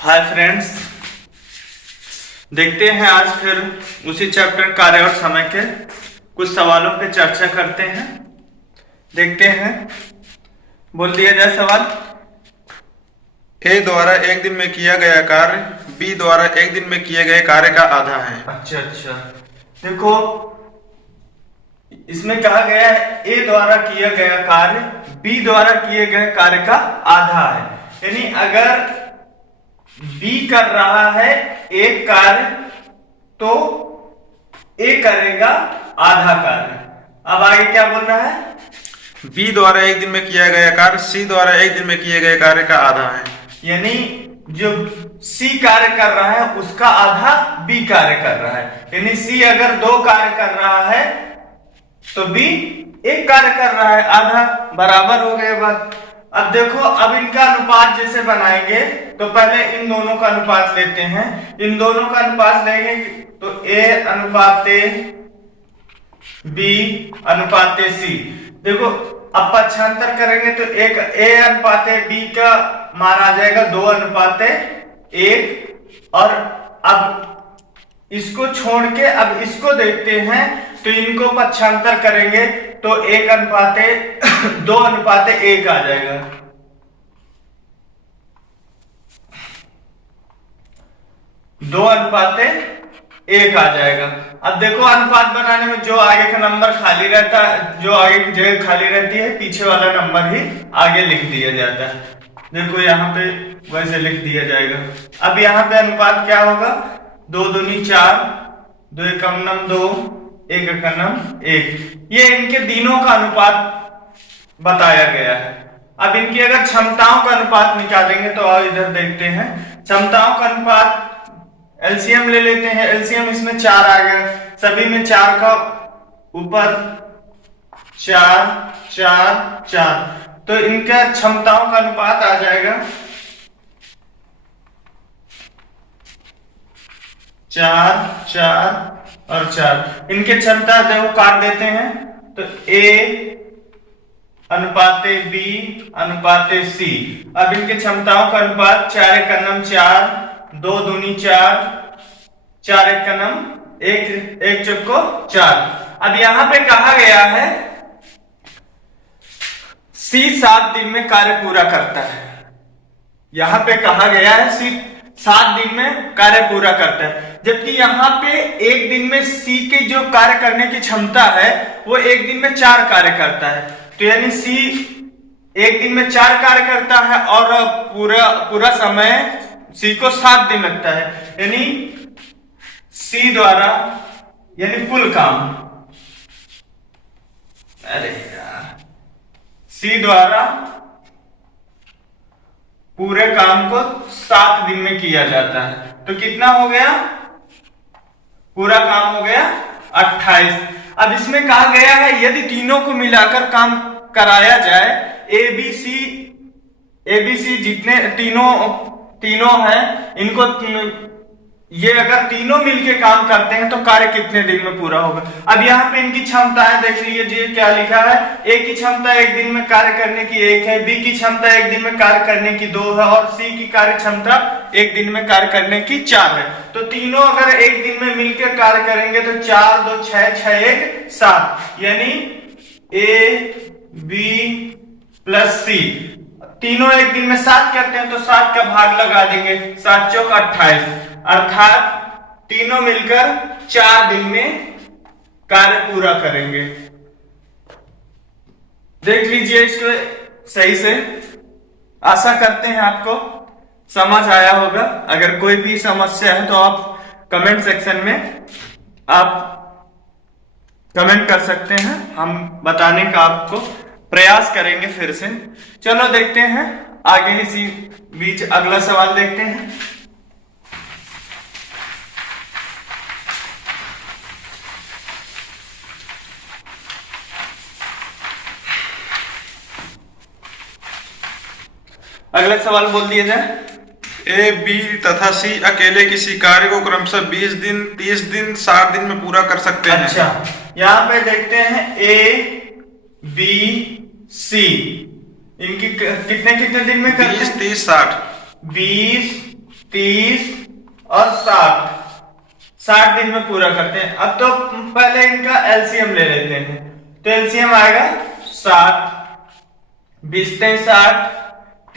Hi friends, देखते हैं आज फिर उसी चैप्टर कार्य और समय के कुछ सवालों पे चर्चा करते हैं। देखते हैं, बोल दिया जाए सवाल। ए द्वारा एक दिन में किया गया कार्य बी द्वारा एक दिन में किए गए कार्य का आधा है। अच्छा, देखो इसमें कहा गया है ए द्वारा किया गया कार्य बी द्वारा किए गए कार्य का आधा है। यानी अगर बी कर रहा है एक कार्य तो ए करेगा आधा कार्य। अब आगे क्या बोल रहा है? बी द्वारा एक दिन में किया गया कार्य सी द्वारा एक दिन में किए गए कार्य का आधा है। यानी जो सी कार्य कर रहा है उसका आधा बी कार्य कर रहा है। यानी सी अगर 2 कार्य कर रहा है तो बी 1 कार्य कर रहा है, आधा बराबर हो गया बात। अब देखो, अब इनका अनुपात जैसे बनाएंगे तो पहले इन दोनों का अनुपात लेते हैं। इन दोनों का अनुपात लेंगे तो ए अनुपाते बी अनुपाते सी। देखो अब पक्षांतर करेंगे तो एक ए अनुपाते बी का मान आ जाएगा 2 अनुपाते 1। और अब इसको छोड़ के अब इसको देखते हैं तो इनको पक्षांतर करेंगे तो 1 अनुपाते 2 अनुपाते 1 आ जाएगा। दो अनुपाते 1 आ जाएगा। अब देखो अनुपात बनाने में जो आगे का नंबर खाली रहता है, जो आगे की जगह खाली रहती है, पीछे वाला नंबर ही आगे लिख दिया जाता है। देखो यहाँ पे वैसे लिख दिया जाएगा। अब यहाँ पे अनुपात क्या होगा? 2 दूनी 4, 2 एकम 2, 1 एकम 1। ये इनके दिनों का अनुपात बताया गया है। अब इनकी अगर क्षमताओं का अनुपात निकालेंगे तो आओ इधर देखते हैं। क्षमताओं का अनुपात एलसीएम ले लेते हैं। एलसीएम इसमें 4 आ गया, सभी में 4 का ऊपर 4 4 4, तो इनका क्षमताओं का अनुपात आ जाएगा 4 4 और 4। इनके क्षमता देखो काट देते हैं तो ए अनुपाते बी अनुपाते सी। अब इनके क्षमताओं का अनुपात 4 एकम 4, 2 दूनी 4, 4 एकम 1, 1 चौको 4। अब यहां पे कहा गया है सी 7 दिन में कार्य पूरा करता है। यहां पे कहा गया है सी 7 दिन में कार्य पूरा करता है, जबकि यहां पे एक दिन में सी की जो कार्य करने की क्षमता है वो एक दिन में 4 कार्य करता है। तो यानी सी एक दिन में 4 कार्य करता है और पूरा समय सी को 7 दिन लगता है। यानी सी द्वारा यानी कुल काम, अरे यार, सी द्वारा पूरे काम को 7 दिन में किया जाता है। तो कितना हो गया? पूरा काम हो गया 28। अब इसमें कहा गया है यदि तीनों को मिलाकर काम कराया जाए, एबीसी जितने तीनों हैं, इनको ये अगर तीनों मिलके काम करते हैं तो कार्य कितने दिन में पूरा होगा? अब यहाँ पे इनकी क्षमताएं देख लीजिए क्या लिखा है। ए की क्षमता एक दिन में कार्य करने की 1 है, बी की क्षमता एक दिन में कार्य करने की 2 है और सी की कार्य क्षमता एक दिन में कार्य करने की 4 है। तो तीनों अगर एक दिन में मिलकर कार्य करेंगे तो 4 2 6 6 1 7, यानी ए बी प्लस सी तीनों एक दिन में 7 करते हैं तो 7 का भाग लगा देंगे, 7 चौक 28, अर्थात तीनों मिलकर 4 दिन में कार्य पूरा करेंगे। देख लीजिए इसको सही से। आशा करते हैं आपको समझ आया होगा। अगर कोई भी समस्या है तो आप कमेंट सेक्शन में आप कमेंट कर सकते हैं, हम बताने का आपको प्रयास करेंगे फिर से। चलो देखते हैं आगे, इसी बीच अगला सवाल देखते हैं। अगला सवाल बोल दिया जाए। ए बी तथा सी अकेले किसी कार्य को क्रमशः 20 दिन 30 दिन 60 दिन में पूरा कर सकते हैं। अच्छा, यहाँ पे देखते हैं ए बी सी इनकी कितने कितने दिन में करते हैं? 20 30 60। 20 30 और 60 दिन में पूरा करते हैं। अब तो पहले इनका एलसीएम ले लेते हैं। तो एलसीएम आएगा 60, 20 × 60,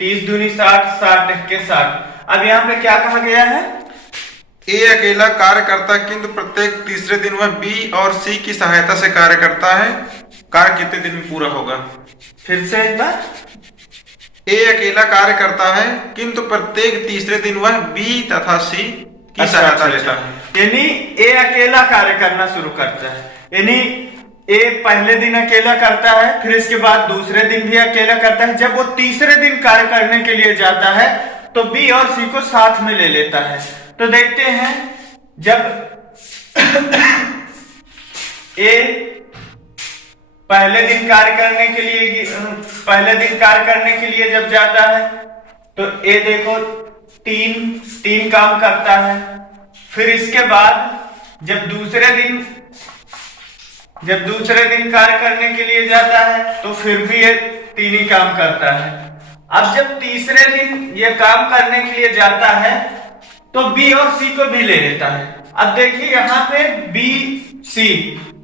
30 दूनी 60, 60 × 60। अब यहाँ पे क्या कहा गया है? ए अकेला कार्य करता है किंतु प्रत्येक तीसरे दिन वह बी और सी की सहायता से कार्य करता है। कार्य कितने दिन में पूरा होगा? फिर से एक बार। ए अकेला कार्य करता है किंतु प्रत्येक तीसरे दिन वह बी तथा सी की सहायता लेता है। यानी ए अकेला कार्य करना शुरू करता है, यानी ए पहले दिन अकेला करता है, फिर इसके बाद दूसरे दिन भी अकेला करता है। जब वो तीसरे दिन कार्य करने के लिए जाता है तो बी और सी को साथ में ले लेता है। तो देखते हैं, जब ए पहले दिन कार्य करने के लिए जब जाता है तो ए देखो तीन काम करता है। फिर इसके बाद जब दूसरे दिन कार्य करने के लिए जाता है तो फिर भी ये 3 ही काम करता है। अब जब तीसरे दिन ये काम करने के लिए जाता है तो बी और सी को भी ले लेता है। अब देखिए यहाँ पे बी सी,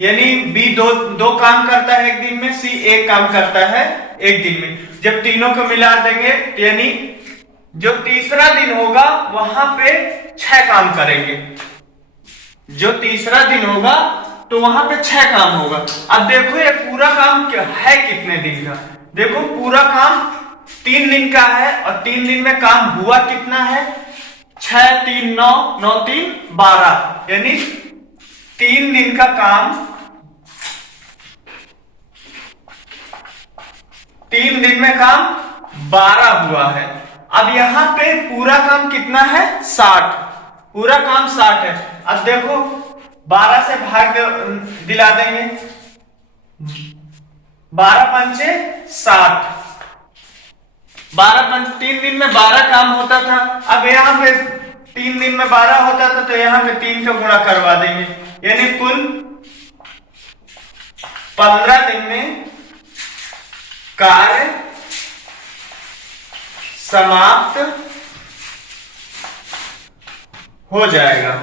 यानी बी दो काम करता है एक दिन में, सी एक काम करता है एक दिन में। जब तीनों को मिला देंगे यानी जो तीसरा दिन होगा वहां पे 6 काम करेंगे। जो तीसरा दिन होगा तो वहां पे 6 काम होगा। अब देखो ये पूरा काम है कितने दिन का? देखो पूरा काम 3 दिन का है और 3 दिन में काम हुआ कितना है? 6 3 9 9 3 12, यानी 3 दिन का काम 3 दिन में काम 12 हुआ है। अब यहां पे पूरा काम कितना है? 60। पूरा काम 60 है। अब देखो 12 से भाग दिला देंगे, 12 पंचे 60, 3 दिन में 12 काम होता था। अब यहाँ पे 3 दिन में 12 होता था तो यहाँ पे 3 को गुणा करवा देंगे, यानी कुल 15 दिन में कार्य समाप्त हो जाएगा।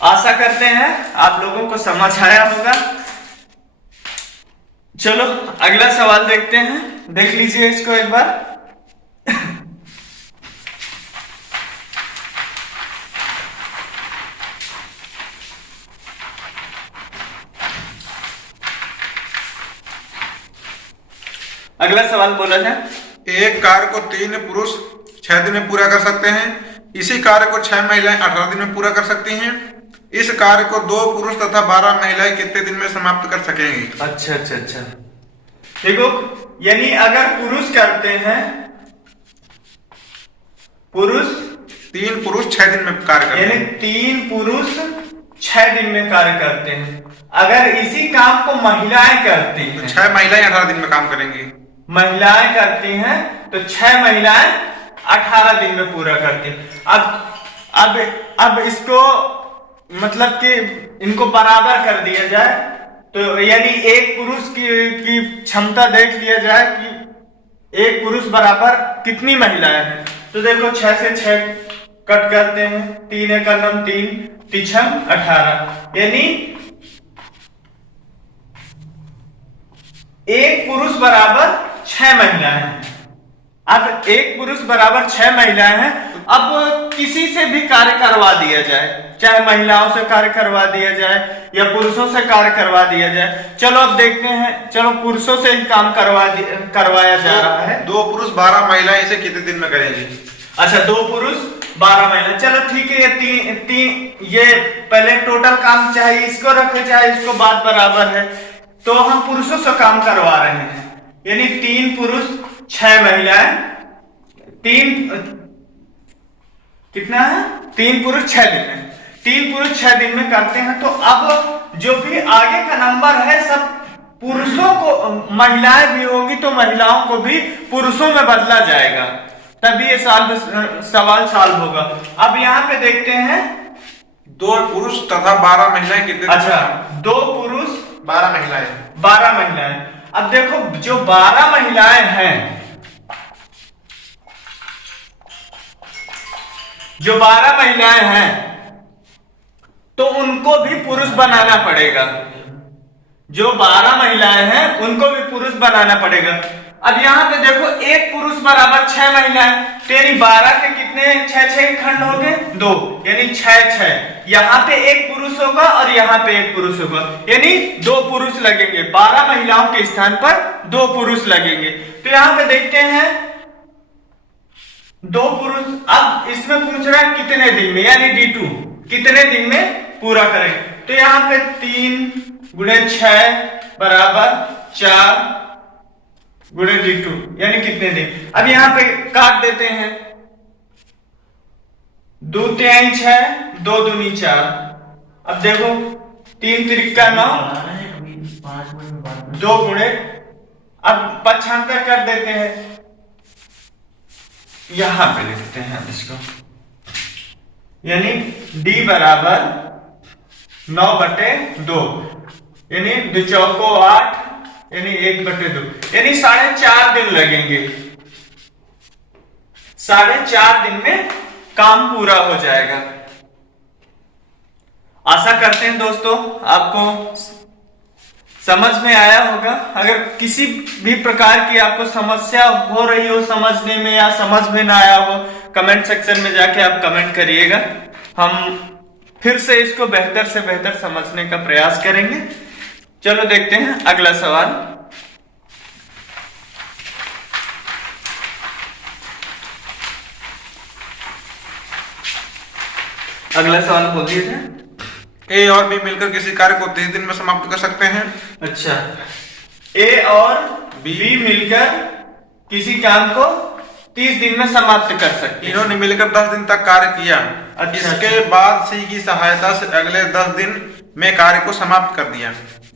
आशा करते हैं आप लोगों को समझ आया होगा। चलो अगला सवाल देखते हैं, देख लीजिए इसको एक बार। अगला सवाल बोला है, एक कार्य को 3 पुरुष 6 दिन में पूरा कर सकते हैं। इसी कार्य को 6 महिलाएं 18 दिन में पूरा कर सकती हैं। इस कार्य को 2 पुरुष तथा 12 महिलाएं कितने दिन में समाप्त कर सकेंगी? अच्छा। देखो, यानी अगर पुरुष करते हैं, 3 पुरुष 6 दिन में कार्य करते हैं, यानी 3 पुरुष 6 दिन में कार्य करते हैं। अगर इसी काम को महिलाएं करती हैं, 6 महिलाएं 18 दिन में काम करेंगी। महिलाएं करती हैं तो 6 महिलाएं 18 दिन में पूरा करती हैं। अब इसको मतलब कि इनको बराबर कर दिया जाए तो यानी एक पुरुष की क्षमता देख लिया जाए कि एक पुरुष बराबर कितनी महिलाएं हैं। तो देखो 6 से 6 कट करते हैं, 3 एक 3, 3 18, यानी एक पुरुष बराबर 6 महिलाएं हैं। अब एक पुरुष बराबर 6 महिलाएं हैं। अब किसी से भी कार्य करवा दिया जाए, चाहे महिलाओं से कार्य करवा दिया जाए या पुरुषों से कार्य करवा दिया जाए। चलो अब देखते हैं, चलो पुरुषों से ही काम करवाया जा रहा है। 2 पुरुष 12 महिलाएं इसे कितने दिन में करेंगे? अच्छा, 2 पुरुष 12 महिला, चलो ठीक है। ये पहले टोटल काम चाहे इसको रखे चाहे इसको, बात बराबर है। तो हम पुरुषों से काम करवा रहे हैं, यानी 3 पुरुष 6 महिलाएं, 3 पुरुष 6 दिन में, 3 पुरुष 6 दिन में करते हैं। तो अब जो भी आगे का नंबर है सब पुरुषों को, महिलाएं भी होंगी तो महिलाओं को भी पुरुषों में बदला जाएगा, तभी ये सवाल सॉल्व होगा। अब यहाँ पे देखते हैं 2 पुरुष तथा 12 महिलाएं कितने? अच्छा, 2 पुरुष 12 महिलाएं। 12 महिलाएं। अब देखो जो 12 महिलाएं हैं, जो 12 महिलाएं हैं तो उनको भी पुरुष बनाना पड़ेगा। जो 12 महिलाएं हैं उनको भी पुरुष बनाना पड़ेगा। अब यहां पे देखो एक पुरुष बराबर 6 महिलाएं, तो यानी 12 के कितने 6 खंड हो गए 2, यानी 6 यहाँ पे एक पुरुष होगा और यहाँ पे एक पुरुष होगा, यानी 2 पुरुष लगेंगे। 12 महिलाओं के स्थान पर 2 पुरुष लगेंगे। तो यहाँ पे देखते हैं 2 पुरुष। अब इसमें पूछ रहा है कितने दिन में, यानी D2 कितने दिन में पूरा करें। तो यहाँ पे 3 × 6 बराबर 4 × D2 यानी कितने दिन। अब यहां पे काट देते हैं, 2 × 6 2 दूनी 4। अब देखो 3 त्रिका 9 2 गुणे, अब पक्षांतर कर देते हैं, यहां पे लिखते हैं इसको, यानी D बराबर 9/2 यानी 2 चौको 8 यानी 1/2 यानी 4.5 दिन लगेंगे। 4.5 दिन में काम पूरा हो जाएगा। आशा करते हैं दोस्तों आपको समझ में आया होगा। अगर किसी भी प्रकार की आपको समस्या हो रही हो समझने में या समझ में ना आया हो, कमेंट सेक्शन में जाके आप कमेंट करिएगा। हम फिर से इसको बेहतर से बेहतर समझने का प्रयास करेंगे। चलो देखते हैं अगला सवाल। अगला सवाल बोल दिए थे। ए और बी मिलकर किसी कार्य को 30 दिन में समाप्त कर सकते हैं। अच्छा, ए और बी मिलकर किसी काम को 30 दिन में समाप्त कर सकते हैं। इन्होंने मिलकर 10 दिन तक कार्य किया। अच्छा, इसके बाद सी की सहायता से अगले 10 दिन में कार्य को समाप्त कर दिया।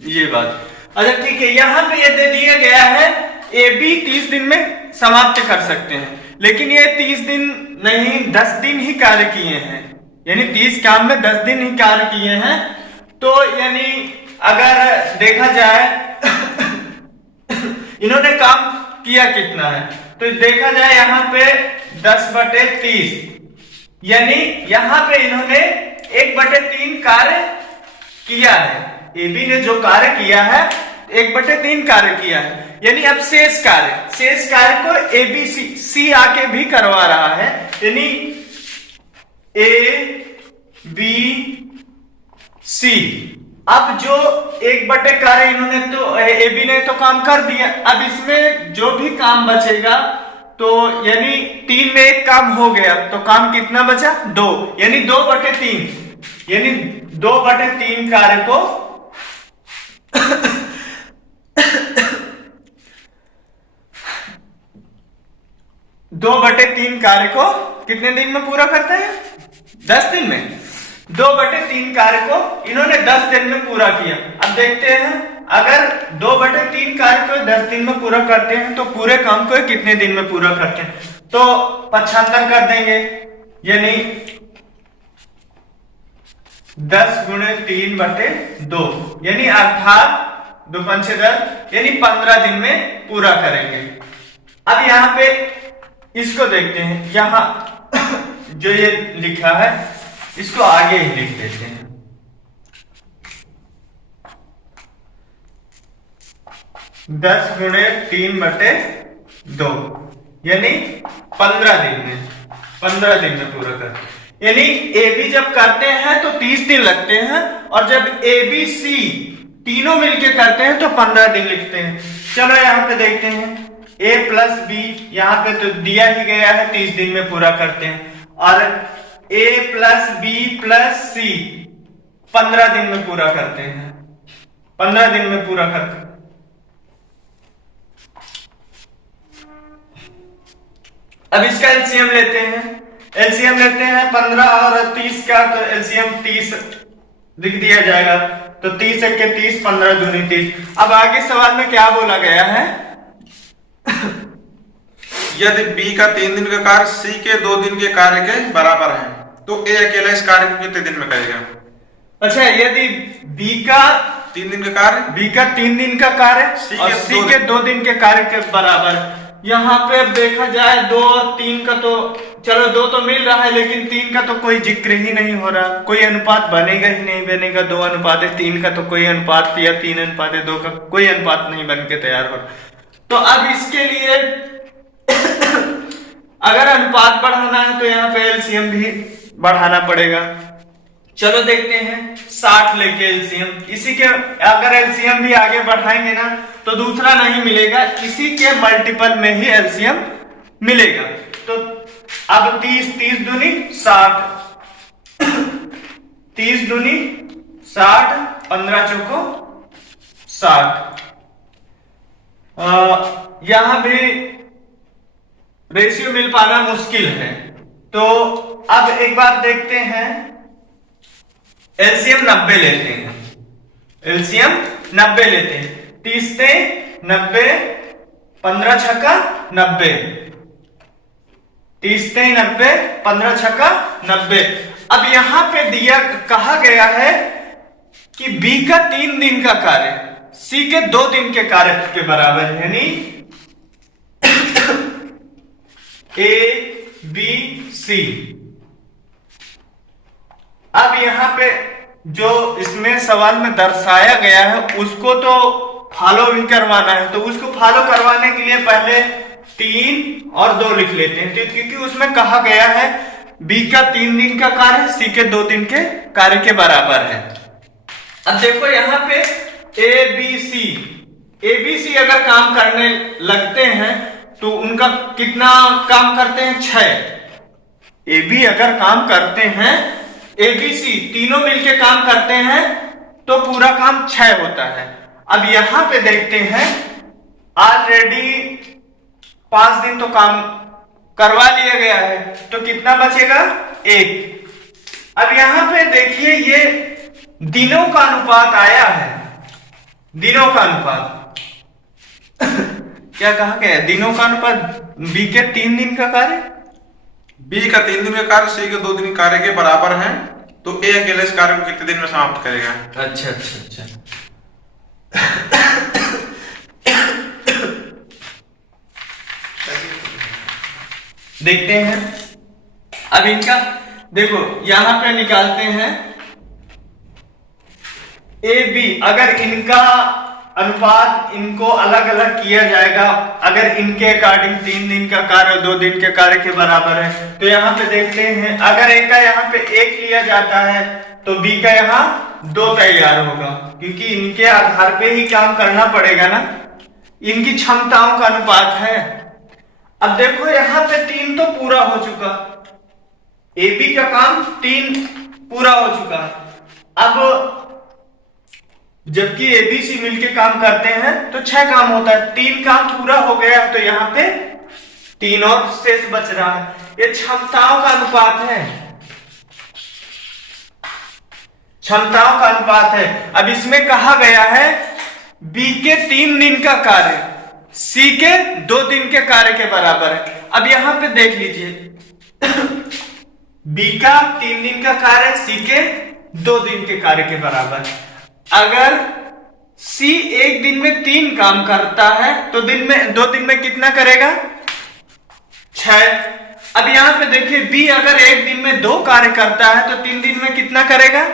ये बात अच्छा ठीक है। यहाँ पे ये दे दिया गया है ए बी 30 दिन में समाप्त कर सकते हैं, लेकिन ये 30 दिन नहीं 10 दिन ही कार्य किए हैं, यानी 30 काम में 10 दिन ही कार्य किए हैं। तो यानी अगर देखा जाए इन्होंने काम किया कितना है, तो देखा जाए यहाँ पे 10/30 यानी यहाँ पे इन्होंने 1/3 कार्य किया है। ए बी ने जो कार्य किया है 1/3 कार्य किया है, यानी अब शेष कार्य को ए बी सी आके भी करवा रहा है, यानी ए बी सी। अब जो 1/3 कार्य इन्होंने तो ए बी ने तो काम कर दिया, अब इसमें जो भी काम बचेगा तो यानी 3 में 1 काम हो गया, तो काम कितना बचा 2, यानी 2/3 यानी 2/3 कार्य को 2/3 कार्य को कितने दिन में पूरा करते हैं 10 दिन में। 2/3 कार्य को इन्होंने 10 दिन में पूरा किया। अब देखते हैं अगर 2/3 कार्य को 10 दिन में पूरा करते हैं तो पूरे काम को कितने दिन में पूरा करते हैं, तो 75 कर देंगे, यानी 10 × 3/2 यानी अर्थात 2 × 5 = 10 यानी 15 दिन में पूरा करेंगे। अब यहाँ पे इसको देखते हैं, यहां जो ये लिखा है इसको आगे ही लिख देते हैं। 10 × 3/2 यानी 15 दिन में पूरा करते, यानी ए बी जब करते हैं तो 30 दिन लगते हैं, और जब ए बी सी तीनों मिलके करते हैं तो 15 दिन लिखते हैं। चलो यहाँ पे देखते हैं a + b, यहाँ पे तो दिया ही गया है 30 दिन में पूरा करते हैं, और a + b + c 15 दिन में पूरा करते हैं, 15 दिन में पूरा करते हैं। अब इसका एलसीएम लेते हैं, 15 और 30 का, तो एलसीएम 30 लिख दिया जाएगा, तो 30 × 30 15 दूनी 30। अब आगे सवाल में क्या बोला गया है यदि B का 3 दिन का कार्य C के 2 दिन के कार्य के बराबर है तो A अकेला इस कार्य को कितने दिन में करेगा। अच्छा, यदि B का 3 दिन का कार्य, बी का 3 दिन का कार्य और सी के 2 दिन के कार्य के बराबर। यहाँ पे अब देखा जाए 2 और 3 का तो चलो 2 तो मिल रहा है, लेकिन 3 का तो कोई जिक्र ही नहीं हो रहा, कोई अनुपात बनेगा ही नहीं बनेगा। 2:3 का तो कोई अनुपात, या 3:2 का कोई अनुपात नहीं बन के तैयार हो रहा। तो अब इसके लिए अगर अनुपात बढ़ाना है तो यहाँ पे एलसीएम भी बढ़ाना पड़ेगा। चलो देखते हैं 60 लेके एलसीएम, इसी के अगर एलसीएम भी आगे बढ़ाएंगे ना तो दूसरा नहीं मिलेगा, इसी के मल्टीपल में ही एलसीएम मिलेगा। तो अब 30 दूनी 60, 30 दूनी 60, 15 चौको 60। यहां भी रेशियो मिल पाना मुश्किल है। तो अब एक बार देखते हैं, एलसीएम 90 लेते हैं, एलसीएम 90 लेते हैं। 30 से 90, 15 छक्का 90, 30 से 90, 15 छक्का 90। अब यहां पे दिया कहा गया है कि बी का 3 दिन का कार्य सी के 2 दिन के कार्य के बराबर है, यानी ए बी सी। अब यहां पे जो इसमें सवाल में दर्शाया गया है उसको तो फॉलो भी करवाना है, तो उसको फॉलो करवाने के लिए पहले 3 और 2 लिख लेते हैं, क्योंकि उसमें कहा गया है बी का 3 दिन का कार्य सी के 2 दिन के कार्य के बराबर है। अब देखो यहाँ पे ए बी सी अगर काम करने लगते हैं तो उनका कितना काम करते हैं, 6। ए बी अगर काम करते हैं, ए बी सी तीनों मिलके काम करते हैं तो पूरा काम 6 होता है। अब यहां पे देखते हैं ऑलरेडी 5 दिन तो काम करवा लिया गया है, तो कितना बचेगा, 1। अब यहां पे देखिए ये दिनों का अनुपात आया है, दिनों का अनुपात क्या कहा गया, दिनों का अनुपात बी के 3 दिन का कार्य, बी का 3 दिन का कार्य सी के 2 दिन कार्य के बराबर है, तो ए अकेले इस कार्य को कितने दिन में समाप्त करेगा। अच्छा अच्छा अच्छा देखते हैं। अब इनका देखो यहां पे निकालते हैं ए बी, अगर इनका अनुपात इनको अलग अलग किया जाएगा, अगर इनके अकॉर्डिंग 3 दिन का कार्य 2 दिन के कार्य के बराबर है, तो यहाँ पे देखते हैं अगर एक का यहाँ पे 1 लिया जाता है तो बी का यहाँ 2 तैयार होगा, क्योंकि इनके आधार पे ही काम करना पड़ेगा ना, इनकी क्षमताओं का अनुपात है। अब देखो यहाँ पे 3 तो पूरा हो चुका, ए बी का काम 3 पूरा हो चुका। अब जबकि एबीसी मिलके काम करते हैं तो 6 काम होता है, 3 काम पूरा हो गया तो यहाँ पे 3 और शेष बच रहा है। ये क्षमताओं का अनुपात है, क्षमताओं का अनुपात है। अब इसमें कहा गया है बी के 3 दिन का कार्य सी के 2 दिन के कार्य के बराबर है। अब यहां पे देख लीजिए बी का 3 दिन का कार्य सी के 2 दिन के कार्य के बराबर। अगर सी एक दिन में 3 काम करता है तो 2 दिन में कितना करेगा, 6। अब यहां पे देखिए बी अगर एक दिन में 2 कार्य करता है तो 3 दिन में कितना करेगा,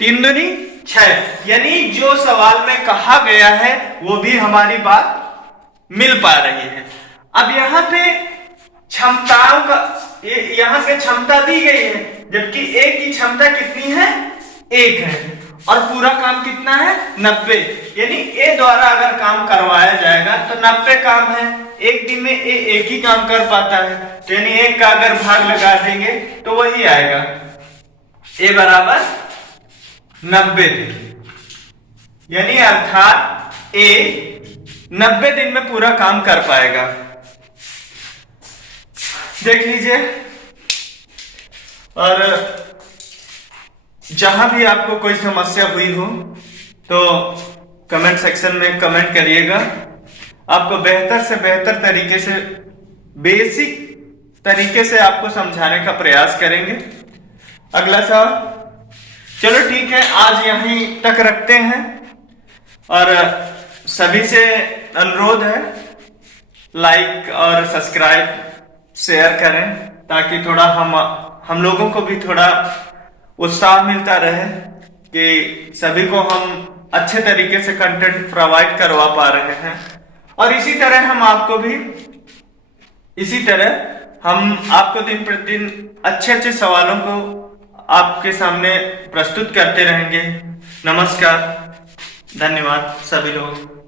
3 दूनी 6। यानी जो सवाल में कहा गया है वो भी हमारी बात मिल पा रही है। अब यहाँ पे क्षमताओं का यहां पे क्षमता दी गई है, जबकि ए की क्षमता कितनी है, 1 है, और पूरा काम कितना है, 90। यानी ए द्वारा अगर काम करवाया जाएगा तो 90 काम है, एक दिन में ए एक ही काम कर पाता है, तो यानी 1 का अगर भाग लगा देंगे तो वही आएगा, ए बराबर 90 दिन। यानी अर्थात ए 90 दिन में पूरा काम कर पाएगा। देख लीजिए, और जहां भी आपको कोई समस्या हुई हो तो कमेंट सेक्शन में कमेंट करिएगा। आपको बेहतर से बेहतर तरीके से, बेसिक तरीके से आपको समझाने का प्रयास करेंगे। अगला सवाल, चलो ठीक है, आज यहीं तक रखते हैं और सभी से अनुरोध है लाइक और सब्सक्राइब शेयर करें ताकि थोड़ा हम लोगों को भी थोड़ा उत्साह मिलता रहे कि सभी को हम अच्छे तरीके से कंटेंट प्रोवाइड करवा पा रहे हैं। और इसी तरह हम आपको दिन प्रतिदिन अच्छे सवालों को आपके सामने प्रस्तुत करते रहेंगे। नमस्कार, धन्यवाद सभी लोग।